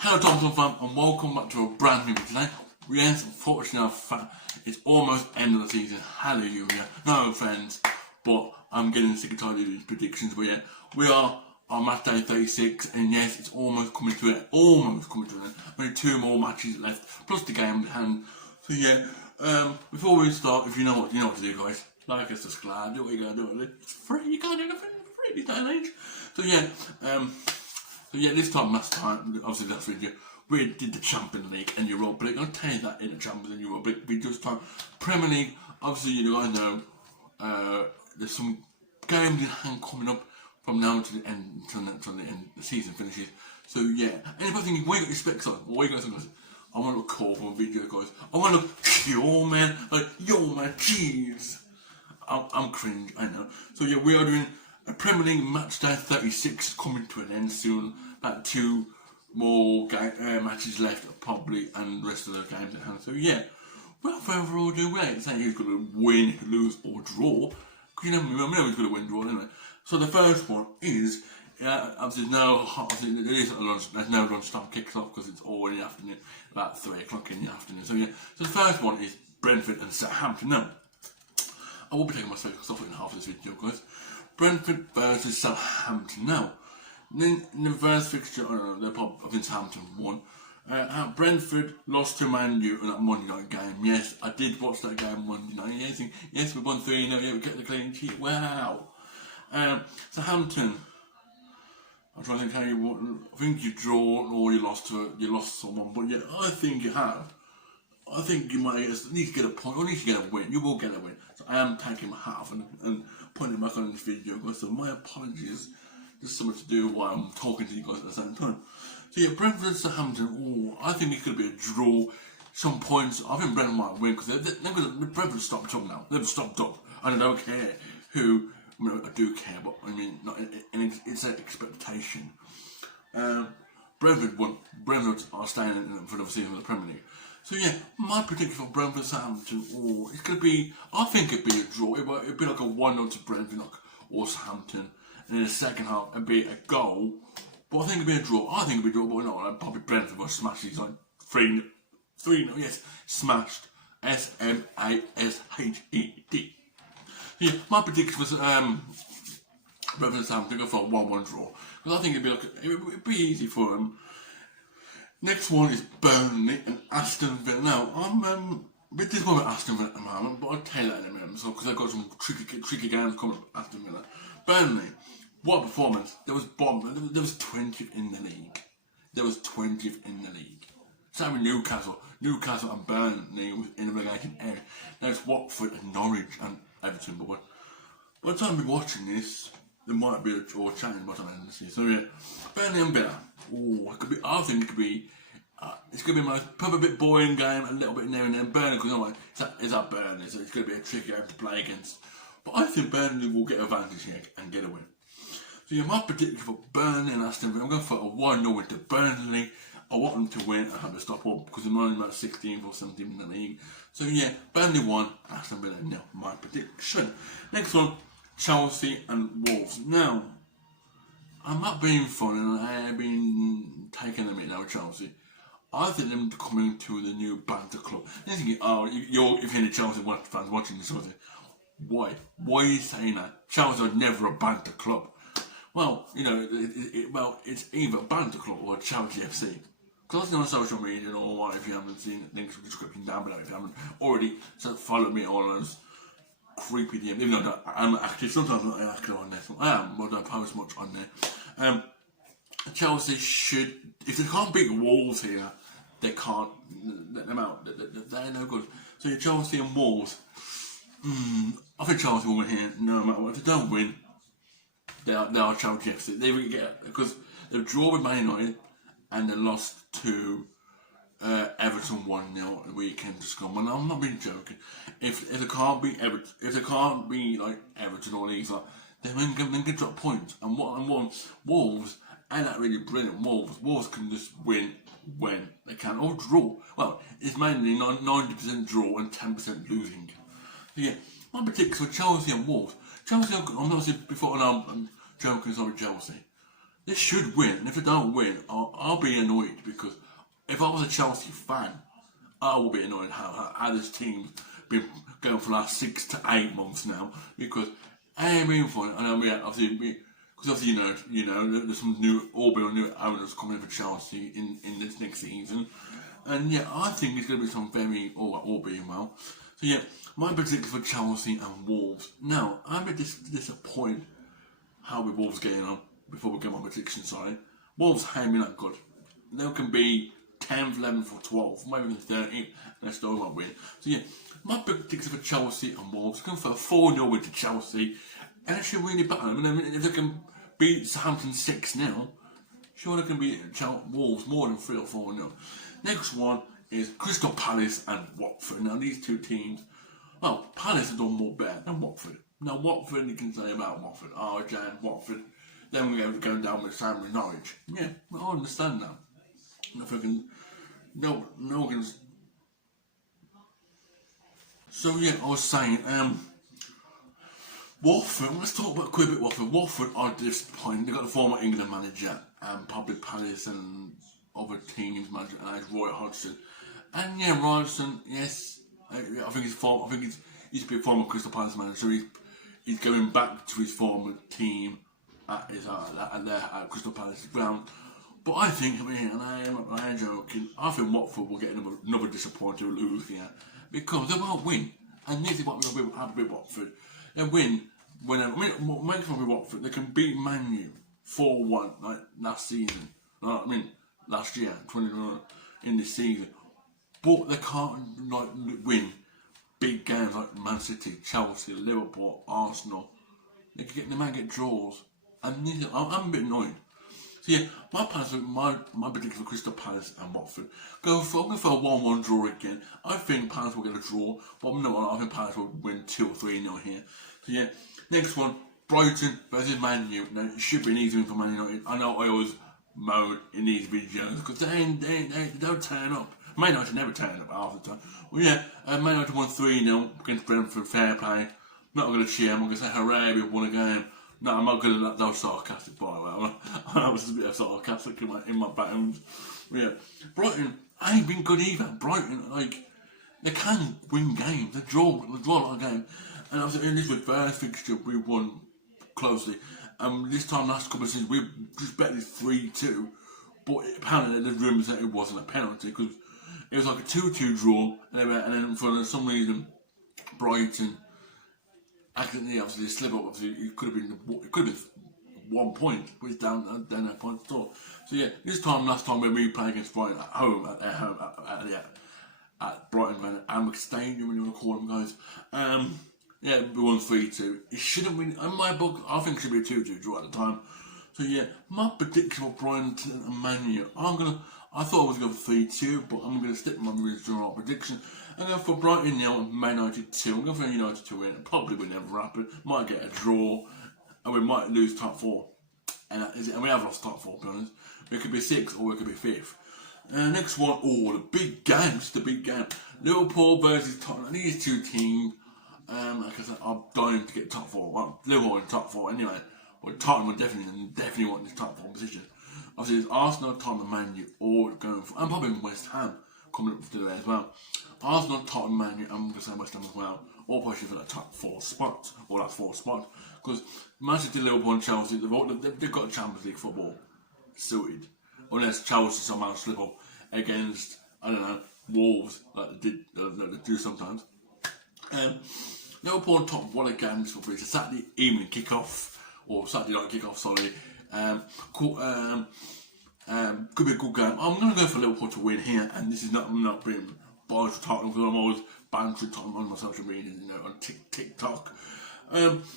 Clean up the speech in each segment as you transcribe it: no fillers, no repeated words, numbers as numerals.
Hello Thompson Fam and welcome back to a brand new video today. Yes, unfortunately it's almost end of the season, hallelujah, no offence, but I'm getting sick and tired of these predictions, but yeah, we are on match day 36 and yes, it's almost coming to an end, only 2 more matches left, plus the game at hand. So yeah, before we start, if you know what to do guys, like us, subscribe, do what you gotta do, it's free, you can't do nothing for free this day and age. So yeah, this time last time, obviously last video, we did the Champions League and Europa League. I'll tell you that in the Champions and Europa League. We just time Premier League, obviously you guys know there's some games in hand coming up from now to the end until the end the season finishes. So yeah, anybody thinking, what you got your specs on? What you guys think? I want to look cool for a video guys. I want to look yo man, like yo man, jeez. I'm cringe, I know. So yeah, we are doing a Premier League match day 36 coming to an end soon. About 2 more matches left probably, and the rest of the games at hand. So yeah, without further ado, we ain't saying who's going to win, lose or draw, because you know who's going to win, draw, anyway. So the first one is obviously there's no lunchtime kicks off because it's all in the afternoon, about 3 o'clock in the afternoon. So yeah, so the first one is Brentford and Southampton. Now, I will be taking my specs off in half of this video, guys. Brentford versus Southampton. Now, in the first fixture, I think Southampton won. Brentford lost to Man U in that Monday night game. Yes, I did watch that game Monday night. Yes, we won 3-0. Yeah, we kept the clean sheet. Wow. Southampton. I'm trying to think how you won. I think you draw or you lost someone, but yeah, I think you have. I think you might at least get a point, or at least get a win. You will get a win. So I am taking my half and putting it back on this video, guys. So my apologies. There's so much to do while I'm talking to you guys at the same time. So yeah, Brentford and Southampton. I think it could be a draw. Some points. I think Brentford might win because Brentford stopped up now. They've stopped up, and I don't care who. I do care, but I mean, it's an expectation. Brentford won. Brentford are staying in for the season of the Premier League. So yeah, my prediction for Brentford Southampton, it's going to be, I think it'd be a draw. It'd be like a 1-0 to Brentford or Southampton. And in the second half, it'd be a goal. But I think it'd be a draw. I think it'd be a draw, but no, probably Brentford will smash these like 3-0, yes, smashed. Smashed. Yeah, my prediction was Brentford Southampton go for a 1-1 draw. Because I think it'd be easy for them. Next one is Burnley and Aston Villa. Now, I'm a bit disappointed with Aston Villa at the moment, but I'll tell you that in a minute, because they've got some tricky games coming up, Aston Villa. Burnley, what a performance. There was 20th in the league. Same with Newcastle. Newcastle and Burnley was in the relegation area. There's Watford and Norwich and Everton, but by the time we're watching this, there might be a draw challenge by the time of the season. So yeah, Burnley and Villa. I think it could be. It's going to be probably a bit boring game, a little bit there and then. Burnley, because it's at Burnley, so it's going to be a tricky game to play against. But I think Burnley will get advantage here and get a win. So yeah, my prediction for Burnley and Aston Villa, I'm going for a 1-0 win to Burnley. I want them to win. I have to stop up because they're only about 16th or 17th in the league. So yeah, Burnley 1, Aston Villa 0. My prediction. Next one, Chelsea and Wolves. Now, I'm not being funny, and I have been taking them in now with Chelsea. I think them coming to the new banter club. You're thinking, if you're the Chelsea fans watching this, why? Why are you saying that? Chelsea are never a banter club. Well, it's either a banter club or a Chelsea FC. Because on social media or if you haven't seen it, links in the description down below if you haven't already. So follow me on those creepy DMs. Even though I'm active, sometimes I'm not active on there. I am, but I don't post much on there. Chelsea should, if they can't beat Wolves here, they can't let them out. They're no good. So Chelsea and Wolves. I think Chelsea will win here, no matter what. If they don't win, they are Chelsea FC. They will get, because they've drawn with Man United and they lost to Everton 1-0 the weekend just gone. Well, I'm not being joking. If they can't beat Everton, like Everton or these, then can drop points. And Wolves ain't that really brilliant. Wolves can just win when they can, or draw. Well, it's mainly 90% draw and 10% losing. So yeah, my prediction for Chelsea and Wolves. Chelsea, I'm not saying before, and I'm joking, sorry, Chelsea. they should win. And if they don't win, I'll be annoyed, because if I was a Chelsea fan, I will be annoyed how this team's been going for the last 6 to 8 months now, because I ain't been for it. And obviously, because obviously you know, there's some new owners coming in for Chelsea in this next season, and yeah, I think it's going to be some very all being well. So yeah, my prediction for Chelsea and Wolves. Now, I'm a bit disappointed how the Wolves getting on before we get my prediction. Sorry, Wolves haven't been that good. They can be 10th, 11th, or 12th, maybe even 13th, and they still won't win. So yeah, my prediction for Chelsea and Wolves, going for a 4-0 win to Chelsea, and it should really battle them. I mean, if they can beat Southampton 6-0, sure they can beat Wolves more than 3 or 4-0. Next one is Crystal Palace and Watford. Now these two teams, well, Palace have done more better than Watford. Now Watford, you can say about Watford, Watford, then we're going down with Sam with Norwich. Yeah, I understand that. If I can, no one can. So yeah, I was saying, Watford, let's talk about quick bit Watford. Watford are disappointing. They've got the former England manager and Public Palace and other teams manager, and it's Roy Hodgson. And yeah, Hodgson, yes, I think he's used to be a former Crystal Palace manager, so he's going back to his former team at Crystal Palace ground. But I think, and I am joking, I think Watford will get another disappointing lose here, because they won't win. And this is what we'll have with Watford. They win what makes them with Watford, they can beat Man U 4-1 like last season. Last year, 2021 in this season. But they can't win big games like Man City, Chelsea, Liverpool, Arsenal. They might get draws, and I'm a bit annoyed. So yeah, my prediction for Crystal Palace and Watford. I'm going for a 1-1 draw again. I think Palace will get a draw, but I think Palace will win 2 or 3-0 here. So yeah, next one, Brighton versus Man U. Now it should be an easy win for Man United. I know I always moan in these videos because they don't turn up. Man United never turn up half the time. Well yeah, Man United won 3-0 against Brentford, fair play. Not going to cheer, I'm going to say hooray, we won a game. No, I'm not going to, that was sarcastic, by the way. I was a bit of sarcastic in my bones. Yeah, Brighton ain't been good either. Brighton, they can win games. They draw a lot of games. And obviously in this first fixture, we won closely. This time last couple of seasons, we just bet this 3-2. But apparently there's rumours that it wasn't a penalty, because it was like a 2-2 draw. And then for some reason, Brighton accidentally, obviously, slip up. Obviously, it could have been 1 point, but it's down that point store. So yeah, last time when we played against Brighton at home, at Brighton Amber Stadium, when you want to call them, guys. Yeah, we won 3-2. It shouldn't win. In my book, I think it should be a 2-2 draw at the time. So yeah, my prediction for Brighton and Man U, I thought I was going for 3-2, but I'm going to stick with my original prediction. I'm going for Brighton 0 and Man United 2. I'm going for United to win. It probably will never happen. Might get a draw, and we might lose top 4. And we have lost top 4, to be honest. We could be 6th or we could be 5th. Next one, the big game. Just the big game. Liverpool versus Tottenham. These two teams, like I said, I'm dying to get top 4. Well, Liverpool in top 4 anyway. But Tottenham will definitely want this top 4 position. Obviously, it's Arsenal, Tottenham, Man U, all going for, and probably West Ham coming up to there as well. Arsenal, Tottenham, Man U, I'm going to say West Ham as well, all pushing for that top 4 spot, or that 4 spot. Because Man City, Liverpool, and Chelsea, they've got Champions League football suited. Unless Chelsea somehow slip up against, I don't know, Wolves, like they do sometimes. Liverpool and Tottenham, what a game this will be. It's a Saturday evening kick-off, or Saturday night kick-off, sorry. Could be a good game. I'm going to go for Liverpool to win here, and this is I'm not being biased to Tottenham, because I'm always bantering Tottenham on my social media, on TikTok.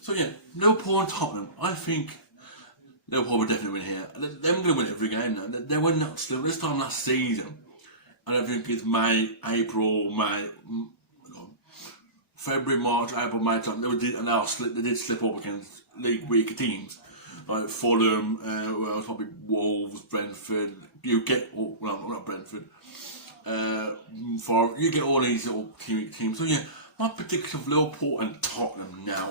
So yeah, Liverpool and Tottenham. I think Liverpool will definitely win here. They're going to win every game now. They were not still this time last season. I don't think it's February, March, April, May time. They did slip up against league weaker teams like Fulham. Probably Wolves, Brentford. Not Brentford. You get all these little teams. So yeah, my prediction of Liverpool and Tottenham now.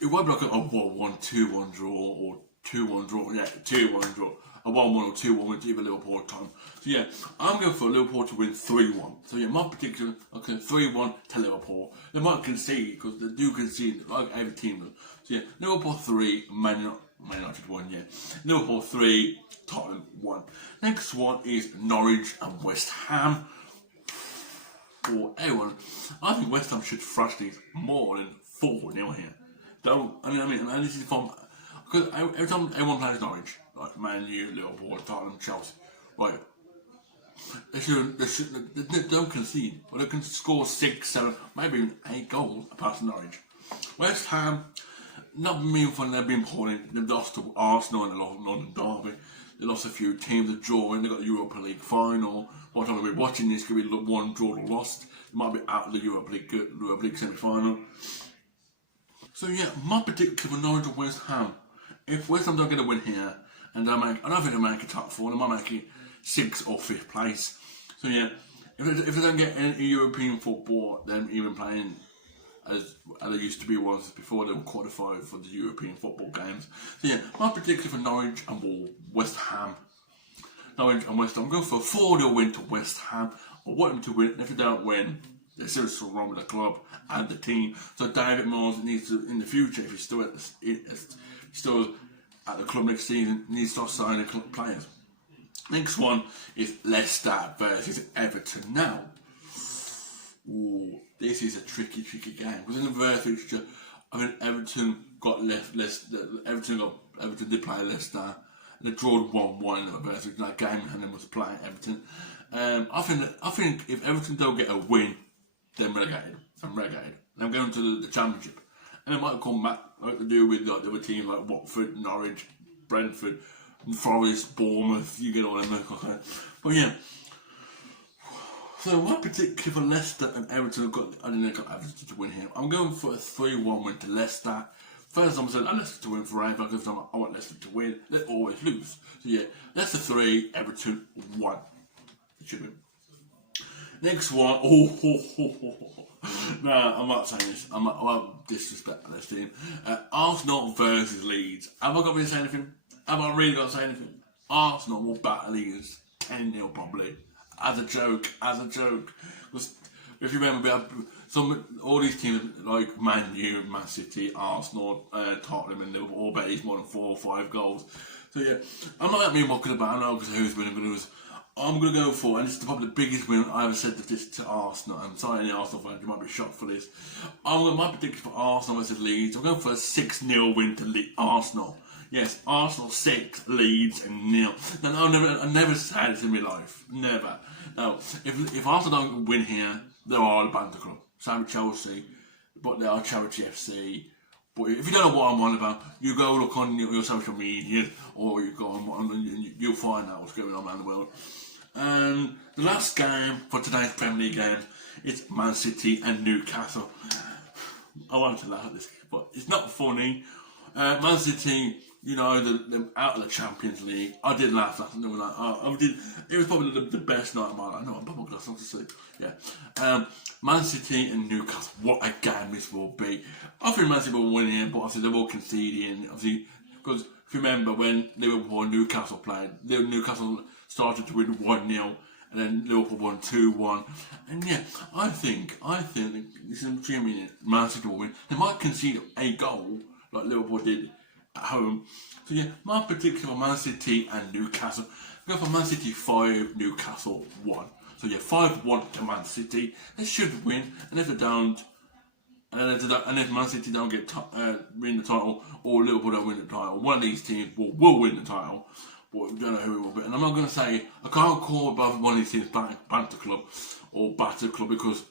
It won't be like a 1-2-1 draw or 2-1 draw. Yeah, 2-1 draw. A 1-1 or 2-1 win to either Liverpool or Tottenham. So yeah, I'm going for Liverpool to win 3-1. So yeah, my prediction, okay, 3-1 to Liverpool. They might concede because they do concede like every team does. So yeah, Liverpool 3, Man United 1. Yeah, Liverpool 3, Tottenham 1. Next one is Norwich and West Ham. For everyone, I think West Ham should thrash these more than 4-0 here. Don't I mean this is from because every time everyone plays Norwich, like Man U, Liverpool, Tottenham, Chelsea, right? They don't concede, but they can score 6, 7, maybe even 8 goals past Norwich. West Ham, not being fun, they've been poorly. They've lost to Arsenal and they lost London Derby. They lost a few teams that draw and they got the Europa League final. By the time we're watching this, could be 1 draw or lost. They might be out of the Europa League semi-final. So yeah, my prediction for Norwich and West Ham. If West Ham don't get a win here, and I don't think they'll make a top 4, they might make it 6th or 5th place. So yeah, if they don't get any European football, then even playing as they used to be once before they were qualified for the European football games. So yeah, my prediction for Norwich and West Ham. Norwich and West Ham. I'm going for a 4-0 win to West Ham. I want them to win, and if they don't win, there's seriously wrong with the club and the team. So David Moyes needs to, in the future, if he's still at the club next season, needs to start signing players. Next one is Leicester versus Everton. Now, this is a tricky game because in the first fixture, I think Everton did play Leicester. They drew 1-1 in the first fixture. That game, and then was playing Everton. I think if Everton don't get a win, then relegated. I'm going to the Championship, and it might come back like to do with like the other teams like Watford, Norwich, Brentford, Forest, Bournemouth. You get all them. But yeah. So my prediction for Leicester and Everton, I didn't got Everton to win here. I'm going for a 3-1 win to Leicester. First time I said I Leicester to win forever because I want Leicester to win. They always lose. So yeah, Leicester 3, Everton 1. It should win. Next one, Nah, I'm not saying this. I won't disrespect this team. Arsenal versus Leeds. Have I got to say anything? Have I really got to say anything? Arsenal will battle Leeds 10-0 probably. As a joke. Because if you remember, we have all these teams like Man U, Man City, Arsenal, Tottenham, and Liverpool all bet more than 4 or 5 goals. So yeah, I'm not that mean mucking about. I know who's winning, but I'm going to go for, and this is probably the biggest win I ever said this to Arsenal. I'm sorry, any Arsenal fans, you might be shocked for this. My prediction for Arsenal versus Leeds, I'm going for a 6-0 win to Arsenal. Yes, Arsenal 6, Leeds and 0. Now, I never said this in my life. Never. Now, if Arsenal don't win here, they are the banter club. Same with Chelsea, but they are Charity FC. But if you don't know what I'm on about, you go look on your social media, or you go on and you'll find out what's going on around the world. And the last game for today's Premier League game is Man City and Newcastle. I wanted to laugh at this, but it's not funny. Man City, you know, they're out of the Champions League. I did laugh at them. It was probably the best night of my life. No, I'm probably going to sleep. Yeah. Man City and Newcastle. What a game this will be. I think Man City will win here, but obviously they're all conceding. Obviously, because if you remember when Liverpool and Newcastle played, Newcastle started to win 1-0. And then Liverpool won 2-1. And yeah, I think this is between Man City will win. They might concede a goal like Liverpool did at home. So yeah, my prediction for Man City and Newcastle. Go for Man City 5, Newcastle 1. So yeah, 5-1 to Man City. They should win, and if they don't, and if Man City don't get win the title, or Liverpool don't win the title, one of these teams will win the title. But we don't know who it will be. And I'm not going to say, I can't call above one of these teams banter club or batter club because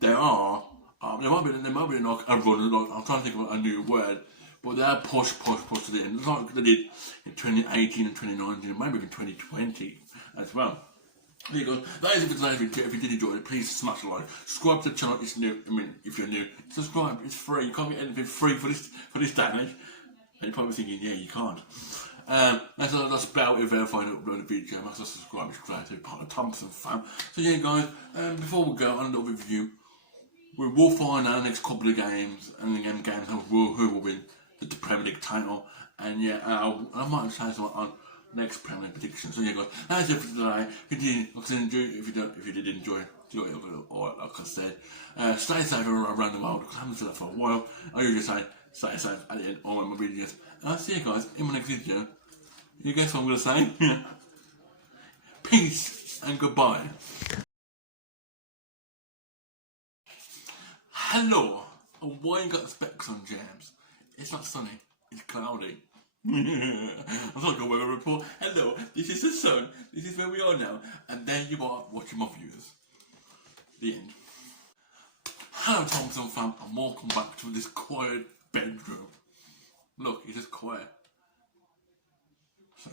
there might be like a run. I'm trying to think of a new word. But they are push to the end. Like they did in 2018 and 2019, maybe even 2020 as well. There you go. That is it for today's video. If you did enjoy it, please smash a like. Subscribe to the channel. It's new. I mean, if you're new, subscribe. It's free. You can't get anything free for this day and age. And you're probably thinking, yeah, you can't. That's about it. Verified and upload a video. Make sure to subscribe. It's great to be part of Thompson Fam. So yeah, guys. Before we go on a little review, we will find out the next couple of games and the games who will win the Premier League title. And yeah, I might say something on next Premier prediction. So yeah, guys, that's it for today. If you did enjoy it, or like I said, stay safe around the world. Because I haven't said that for a while. I usually say stay safe at the end of all my videos. And I'll see you guys in my next video. You guess what I'm gonna say? Peace and goodbye. Hello. Why you got the specs on, James? It's not sunny. It's cloudy. I'm not going to weather report. Hello, this is the sun. This is where we are now. And there you are watching my viewers. The end. Hello, Thompson Fam, and welcome back to this quiet bedroom. Look, it's just quiet. So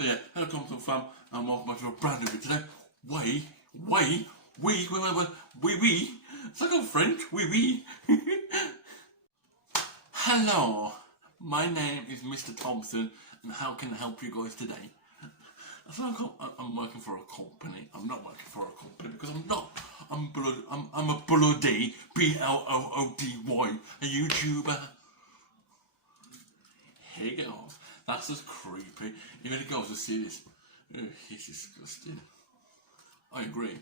yeah, hello, Thompson Fam, and welcome back to a brand new video today. We. It's like I'm French. We. Hello. My name is Mr. Thompson, and how can I help you guys today? I feel like I'm working for a company. I'm not working for a company because I'm not. I'm a bloody BLOODY, a YouTuber. Here goes. That's just creepy. If any girls will see this, it's disgusting. I agree.